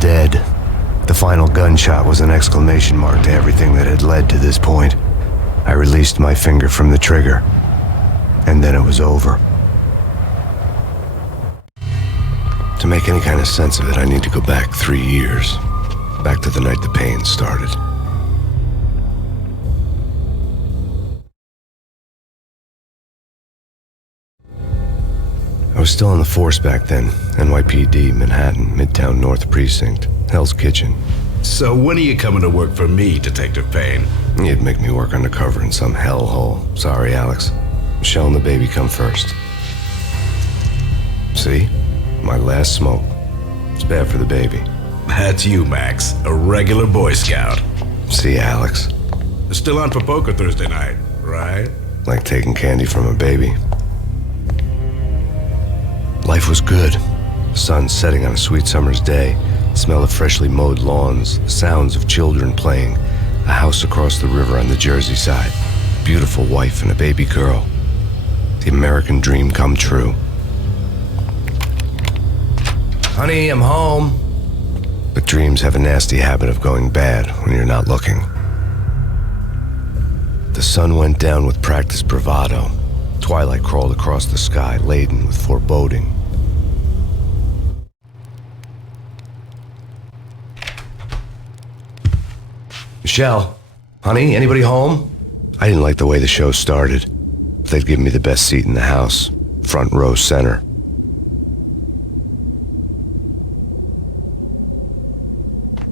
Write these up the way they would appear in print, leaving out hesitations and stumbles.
dead. The final gunshot was an exclamation mark to everything that had led to this point. I released my finger from the trigger, and then it was over. To make any kind of sense of it, I need to go back 3 years. Back to the night the pain started. I was still on the force back then. NYPD, Manhattan, Midtown North Precinct, Hell's Kitchen. So when are you coming to work for me, Detective Payne? You'd make me work undercover in some hellhole. Sorry, Alex. Michelle and the baby come first. See? My last smoke. It's bad for the baby. That's you, Max. A regular Boy Scout. See, Alex? Still on for poker Thursday night, right? Like taking candy from a baby. Life was good. The sun setting on a sweet summer's day, the smell of freshly mowed lawns, the sounds of children playing, a house across the river on the Jersey side, beautiful wife and a baby girl. The American dream come true. Honey, I'm home. But dreams have a nasty habit of going bad when you're not looking. The sun went down with practiced bravado. Twilight crawled across the sky, laden with foreboding. Michelle, honey, anybody home? I didn't like the way the show started. They'd given me the best seat in the house, front row center.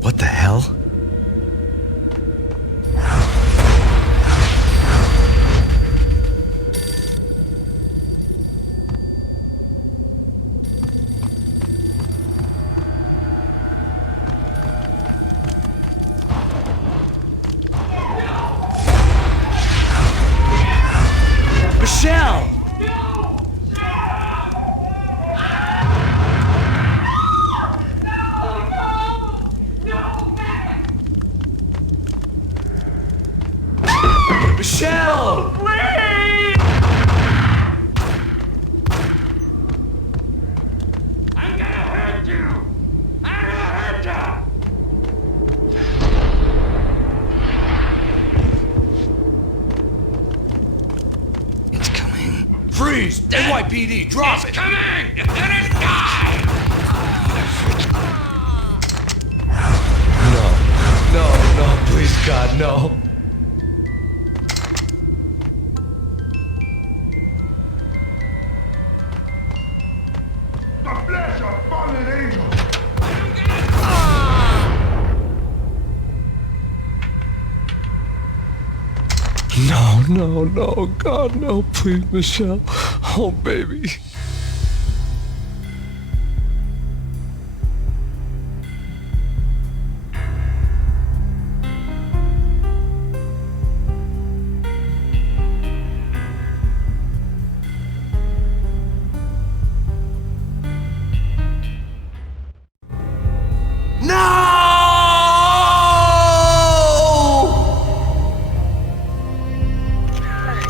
What the hell? Michelle! Michelle! Please! I'm gonna hurt you! I'm gonna hurt you! It's coming. Freeze! NYPD, drop it! Coming! You're gonna die! No, please, God, no. The flesh of fallen angels! No, God, no, please, Michelle. Oh, baby.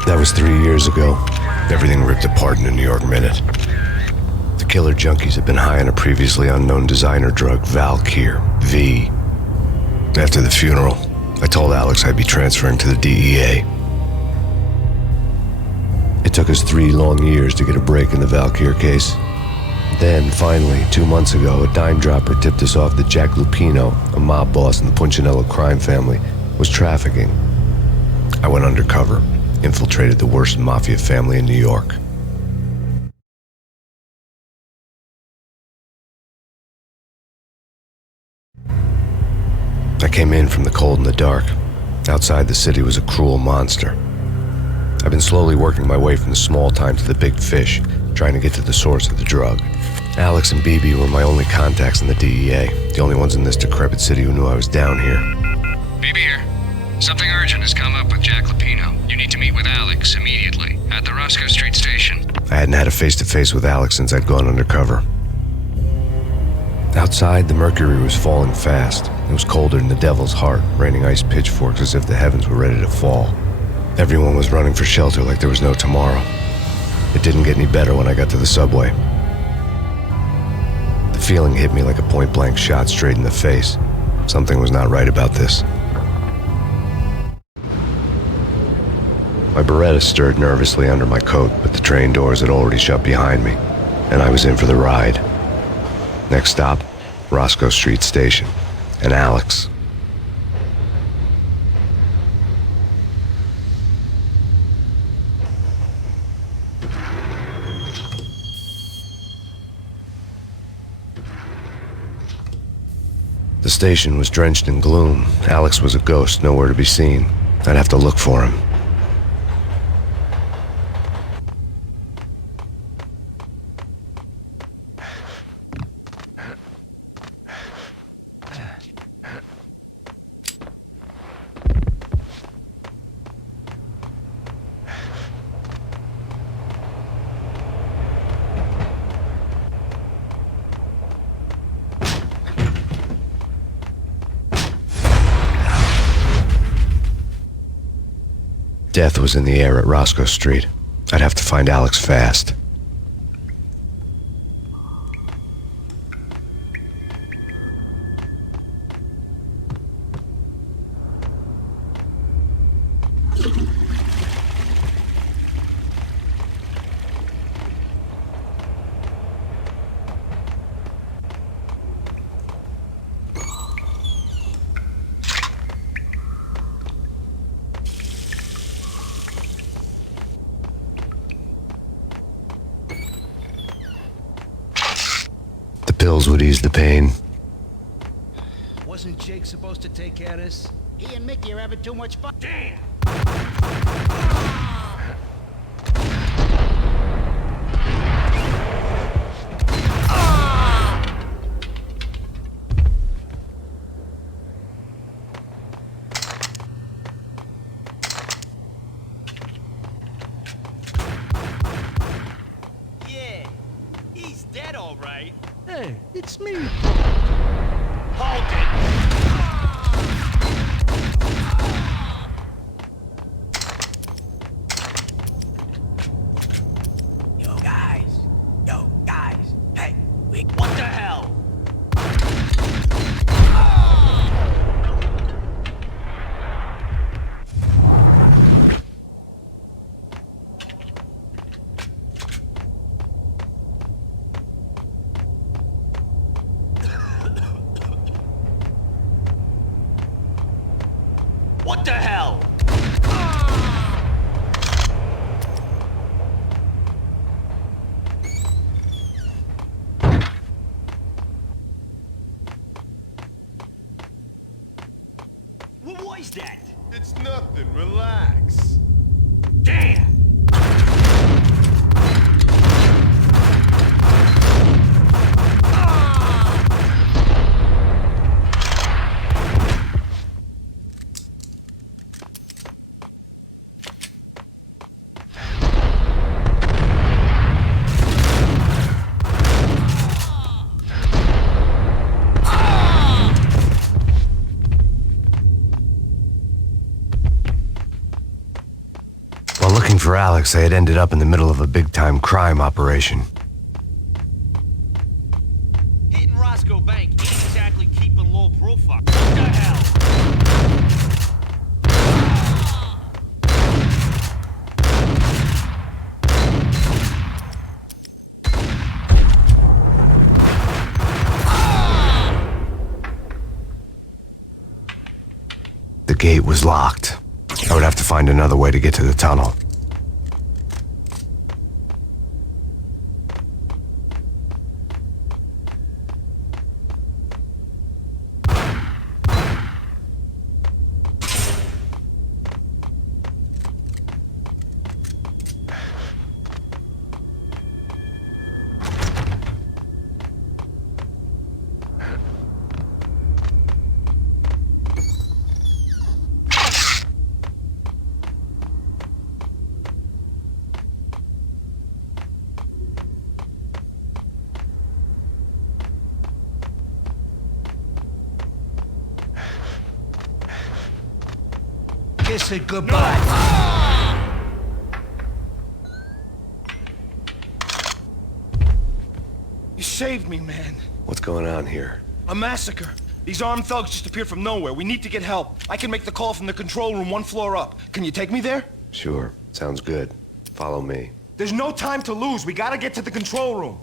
That was 3 years ago. Everything ripped apart in a New York minute. The killer junkies had been high on a previously unknown designer drug, Valkyr, V. After the funeral, I told Alex I'd be transferring to the DEA. It took us 3 long years to get a break in the Valkyr case. Then, finally, 2 months ago, a dime dropper tipped us off that Jack Lupino, a mob boss in the Punchinello crime family, was trafficking. I went undercover, infiltrated the worst mafia family in New York. I came in from the cold and the dark. Outside the city was a cruel monster. I've been slowly working my way from the small time to the big fish, trying to get to the source of the drug. Alex and BB were my only contacts in the DEA, the only ones in this decrepit city who knew I was down here. BB here. Something urgent has come up with Jack Lupino. You need to meet with Alex immediately at the Roscoe Street station. I hadn't had a face-to-face with Alex since I'd gone undercover. Outside, the mercury was falling fast. It was colder than the devil's heart, raining ice pitchforks as if the heavens were ready to fall. Everyone was running for shelter like there was no tomorrow. It didn't get any better when I got to the subway. The feeling hit me like a point-blank shot straight in the face. Something was not right about this. My Beretta stirred nervously under my coat, but the train doors had already shut behind me, and I was in for the ride. Next stop, Roscoe Street Station, and Alex. The station was drenched in gloom. Alex was a ghost, nowhere to be seen. I'd have to look for him. Death was in the air at Roscoe Street. I'd have to find Alex fast. Pills would ease the pain. Wasn't Jake supposed to take care of this? He and Mickey are having too much fun. Damn! Yeah, he's dead, all right. Hey, it's me. Hold it! Yo guys, hey, What the hell? What the hell? What was that? It's nothing. Relax. Damn! While looking for Alex, I had ended up in the middle of a big-time crime operation. Hitting Roscoe Bank ain't exactly keeping low profile. What the hell? The gate was locked. I would have to find another way to get to the tunnel. Kiss it goodbye. You saved me, man. What's going on here? A massacre. These armed thugs just appeared from nowhere. We need to get help. I can make the call from the control room 1 floor up. Can you take me there? Sure, sounds good. Follow me. There's no time to lose. We gotta get to the control room.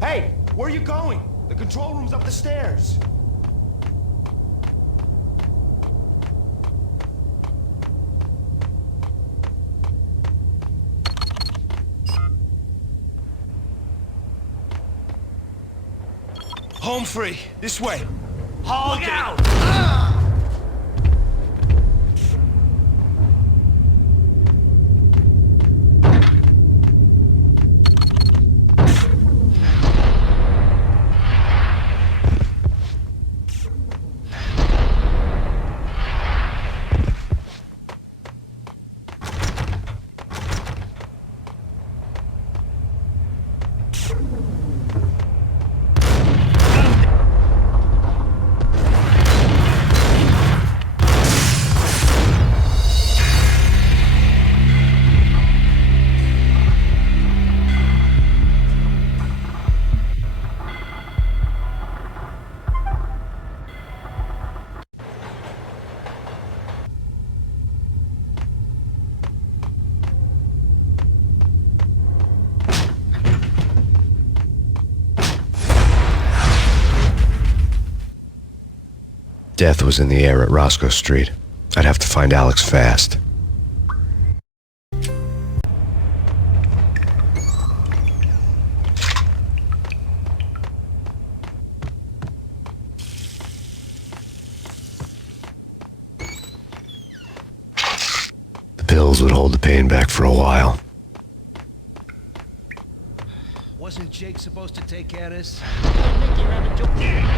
Hey, where are you going? The control room's up the stairs. Home free. This way. Look out! Death was in the air at Roscoe Street. I'd have to find Alex fast. The pills would hold the pain back for a while. Wasn't Jake supposed to take care of this? Yeah.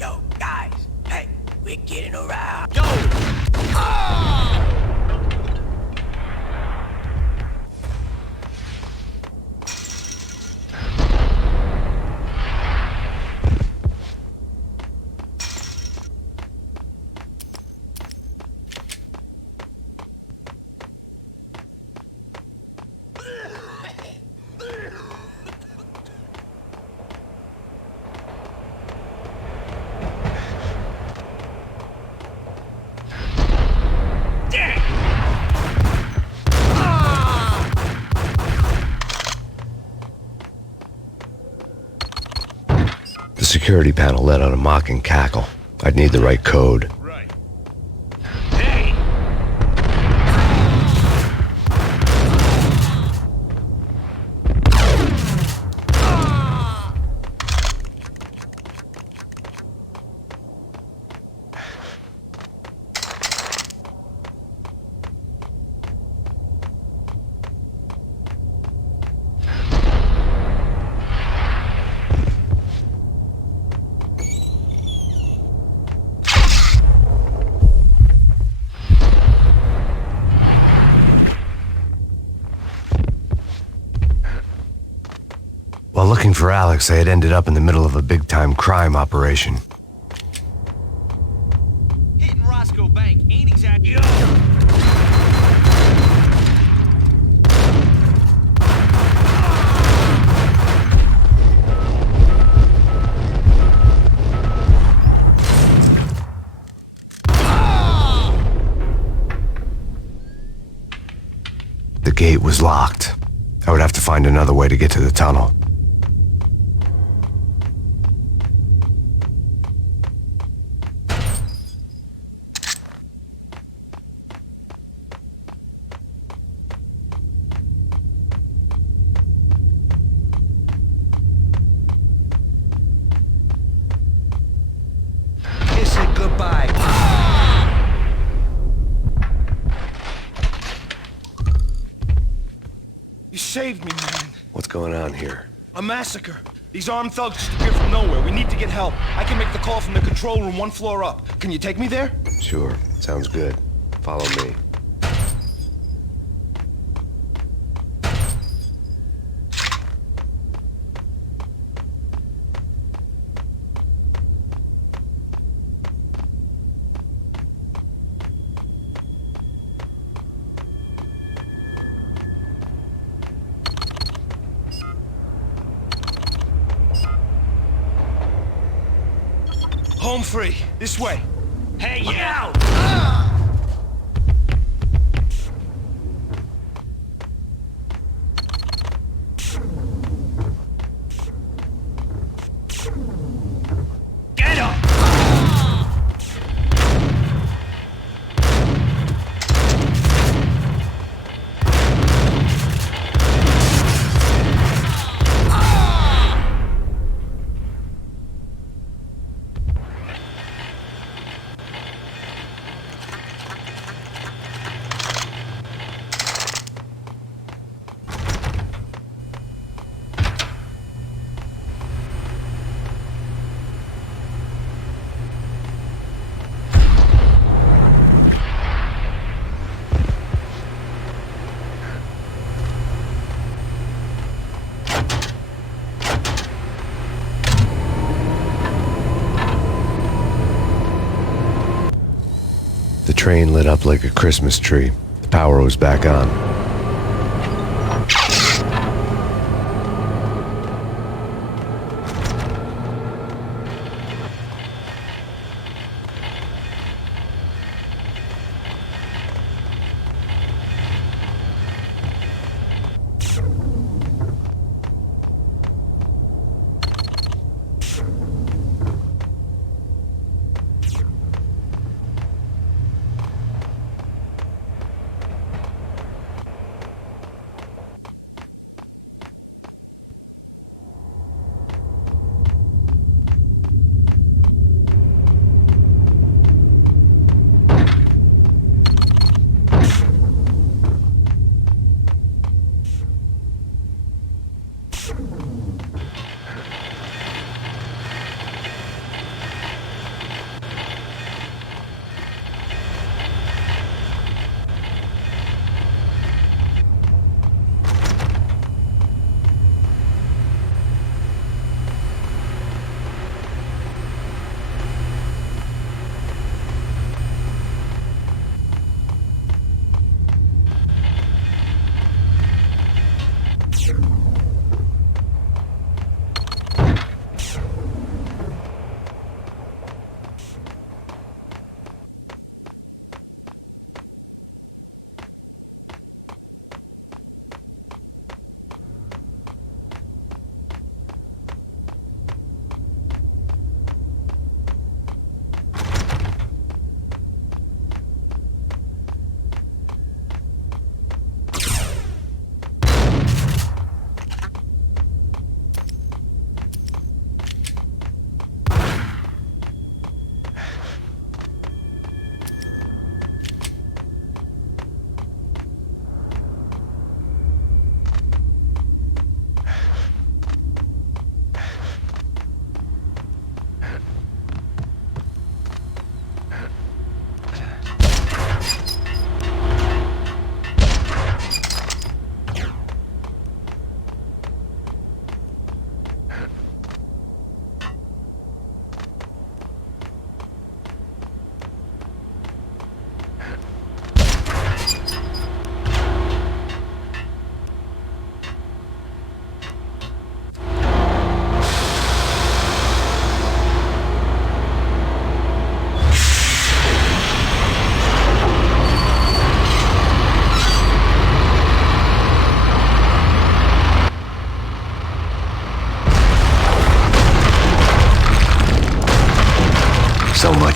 Yo, guys, hey, we're getting around. Yo! The security panel let out a mocking cackle. I'd need the right code. Right. Hey! While looking for Alex, I had ended up in the middle of a big-time crime operation. Hitting Roscoe Bank ain't exactly... gate was locked. I would have to find another way to get to the tunnel. Kiss it goodbye. You saved me, man. What's going on here? A massacre. These armed thugs just appeared from nowhere. We need to get help. I can make the call from the control room 1 floor up. Can you take me there? Sure, sounds good. Follow me. Home free. This way. Hey, Look yeah! out! Get him! The train lit up like a Christmas tree. The power was back on.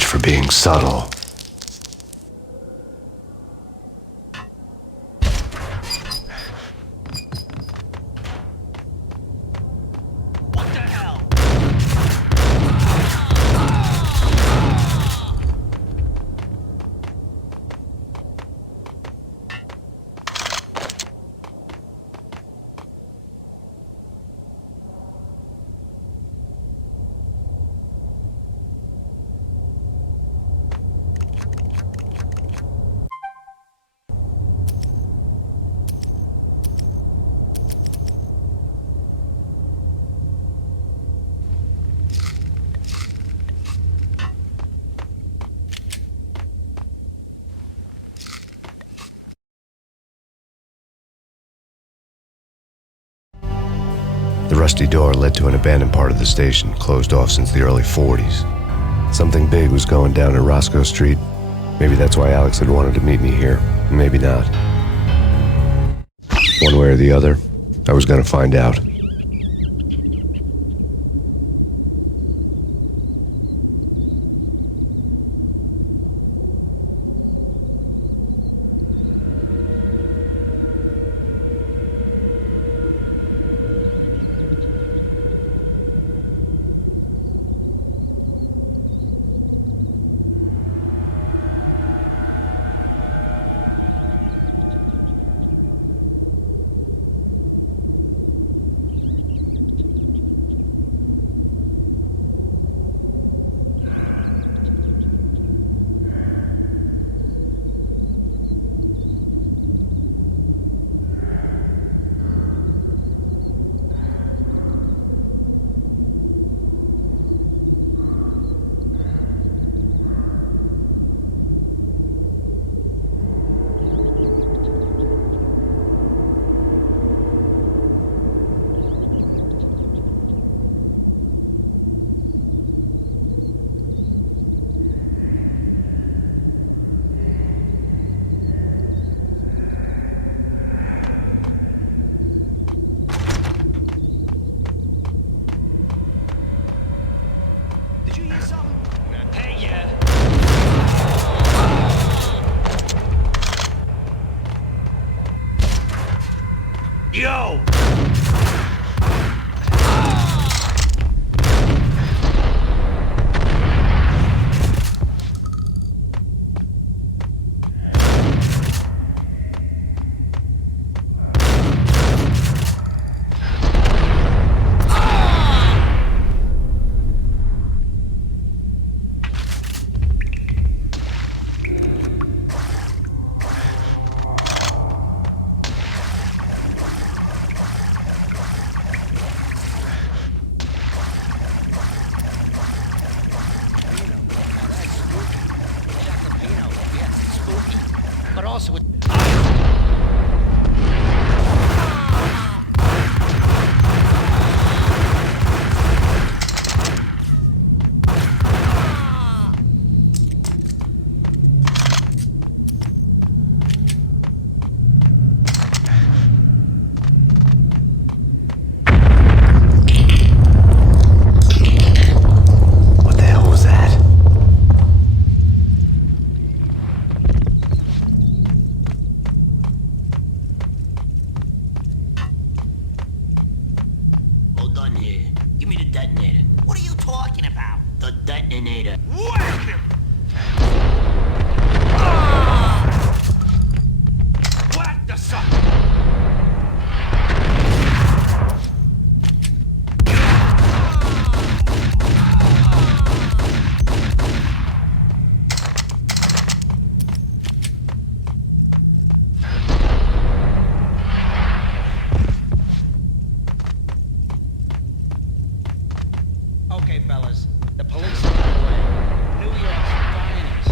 for being subtle. What the hell? The rusty door led to an abandoned part of the station, closed off since the early 40s. Something big was going down at Roscoe Street. Maybe that's why Alex had wanted to meet me here. Maybe not. One way or the other, I was gonna find out. Did you hear something? Hey, yeah. Yo! But also with... What the hell was that? Hold on here. Give me the detonator. What are you talking about? The detonator. Whack him! Whack the sucker! Okay, fellas. The police are on the way. New York's finest.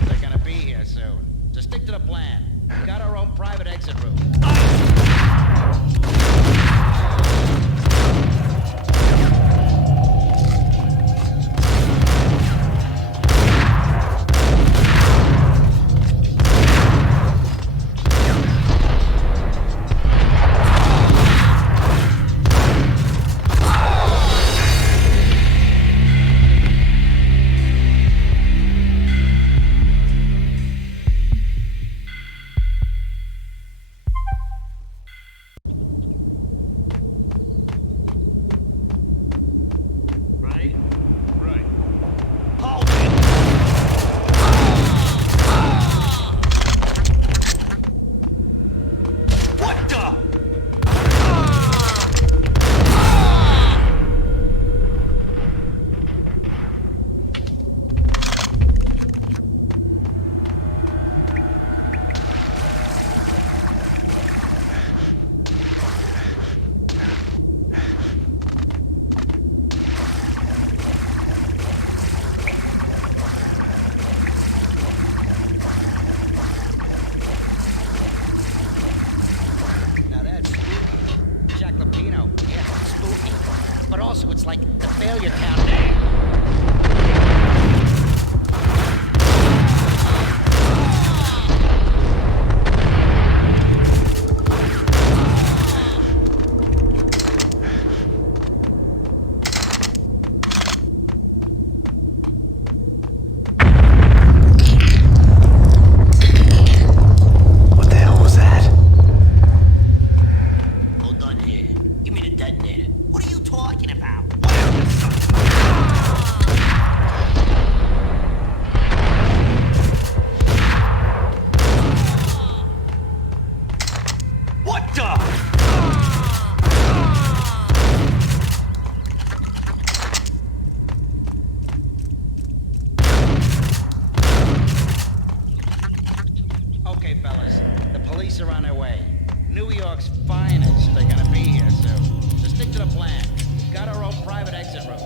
but also it's like the failure count. What the hell was that? Hold on here. Give me the detonator. What are you talking about? What the? Okay, fellas. The police are on their way. New York's finest are gonna be here soon. So stick to the plan. We've got our own private exit route.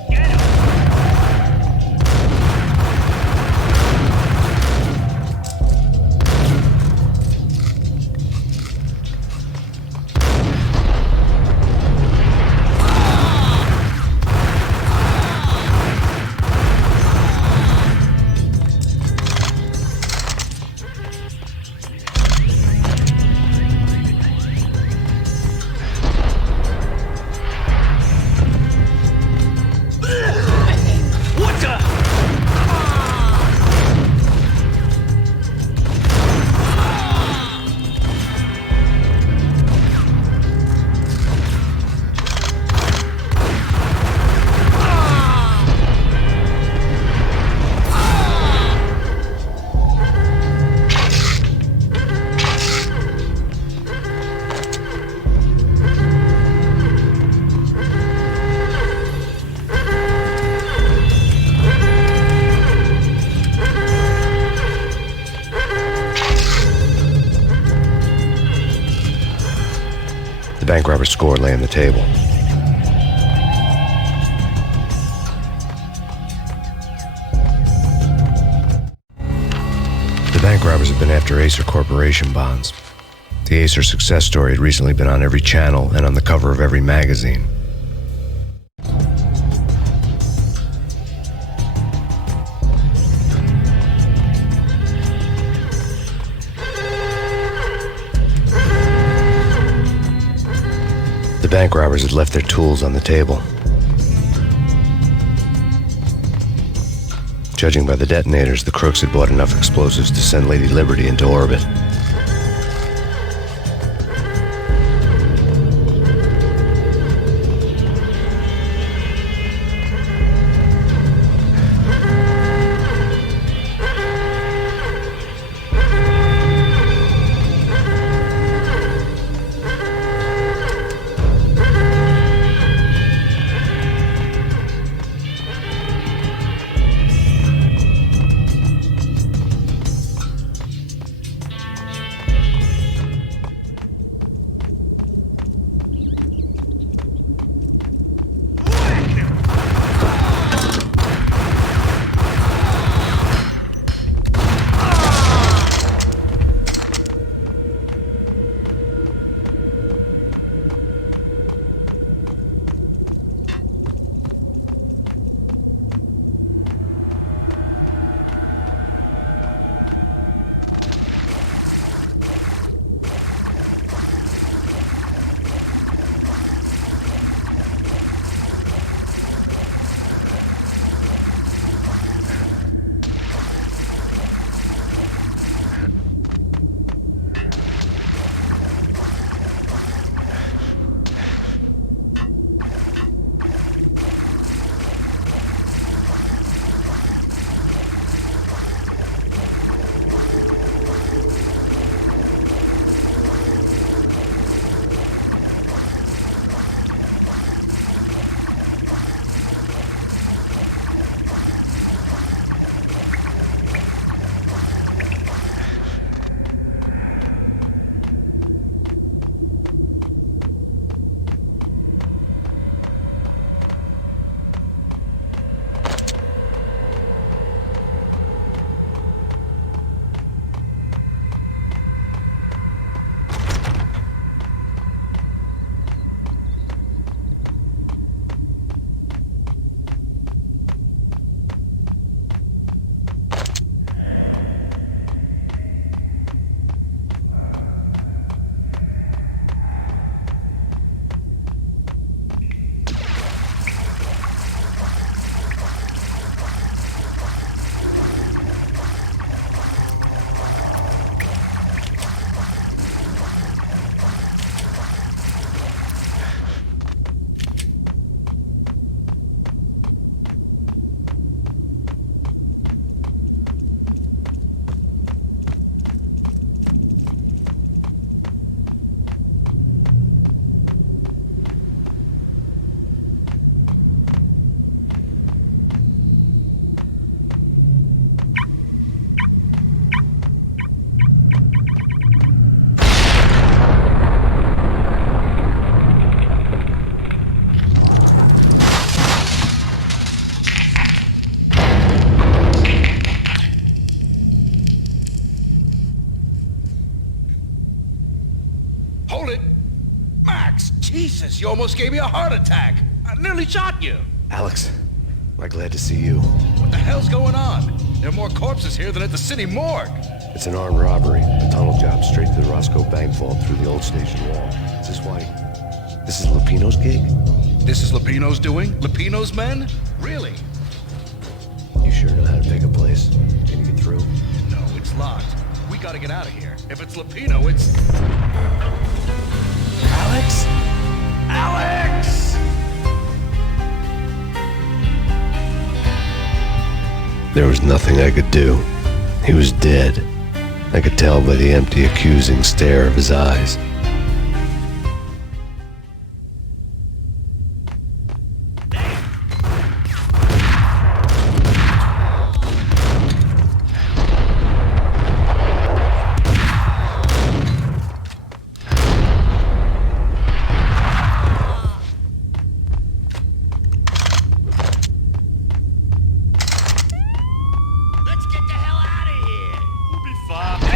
What the? The bank robber's score lay on the table. The bank robbers had been after Acer Corporation bonds. The Acer success story had recently been on every channel and on the cover of every magazine. The bank robbers had left their tools on the table. Judging by the detonators, the crooks had bought enough explosives to send Lady Liberty into orbit. Jesus, you almost gave me a heart attack. I nearly shot you. Alex, I'm glad to see you. What the hell's going on? There are more corpses here than at the city morgue. It's an armed robbery, a tunnel job straight to the Roscoe Bank vault through the old station wall. Is this why? This is Lupino's gig? This is Lupino's doing? Lupino's men? Really? You sure know how to pick a place? Can you get through? No, it's locked. We gotta get out of here. If it's Lupino, it's... Alex? Alex! There was nothing I could do. He was dead. I could tell by the empty, accusing stare of his eyes. Let's get the hell out of here. We'll be fine.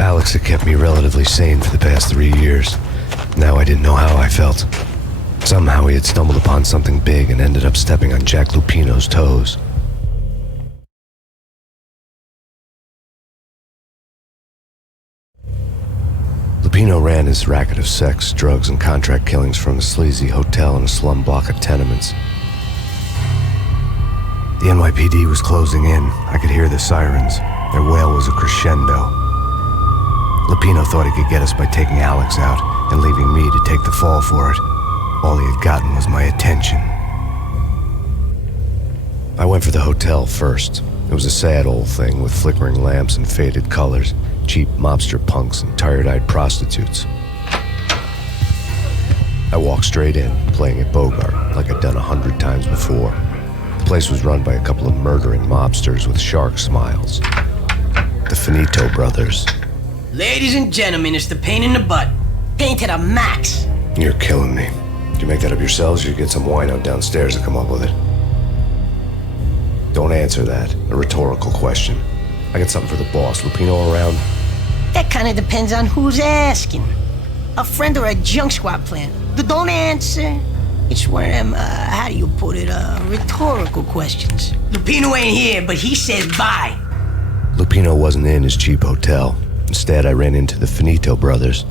Alex had kept me relatively sane for the past 3 years. Now I didn't know how I felt. Somehow he had stumbled upon something big and ended up stepping on Jack Lupino's toes. Lupino ran his racket of sex, drugs, and contract killings from a sleazy hotel in a slum block of tenements. The NYPD was closing in. I could hear the sirens. Their wail was a crescendo. Lupino thought he could get us by taking Alex out and leaving me to take the fall for it. All he had gotten was my attention. I went for the hotel first. It was a sad old thing with flickering lamps and faded colors, cheap mobster punks and tired-eyed prostitutes. I walked straight in, playing at Bogart, like I'd done 100 times before. The place was run by a couple of murdering mobsters with shark smiles. The Finito brothers. Ladies and gentlemen, it's the pain in the butt. Pain to the max. You're killing me. Did you make that up yourselves, or you get some wine out downstairs to come up with it? Don't answer that. A rhetorical question. I got something for the boss. Lupino around? That kind of depends on who's asking. A friend or a junk squad plan. Don't answer. It's one of them, how do you put it, rhetorical questions. Lupino ain't here, but he said bye. Lupino wasn't in his cheap hotel. Instead, I ran into the Finito brothers.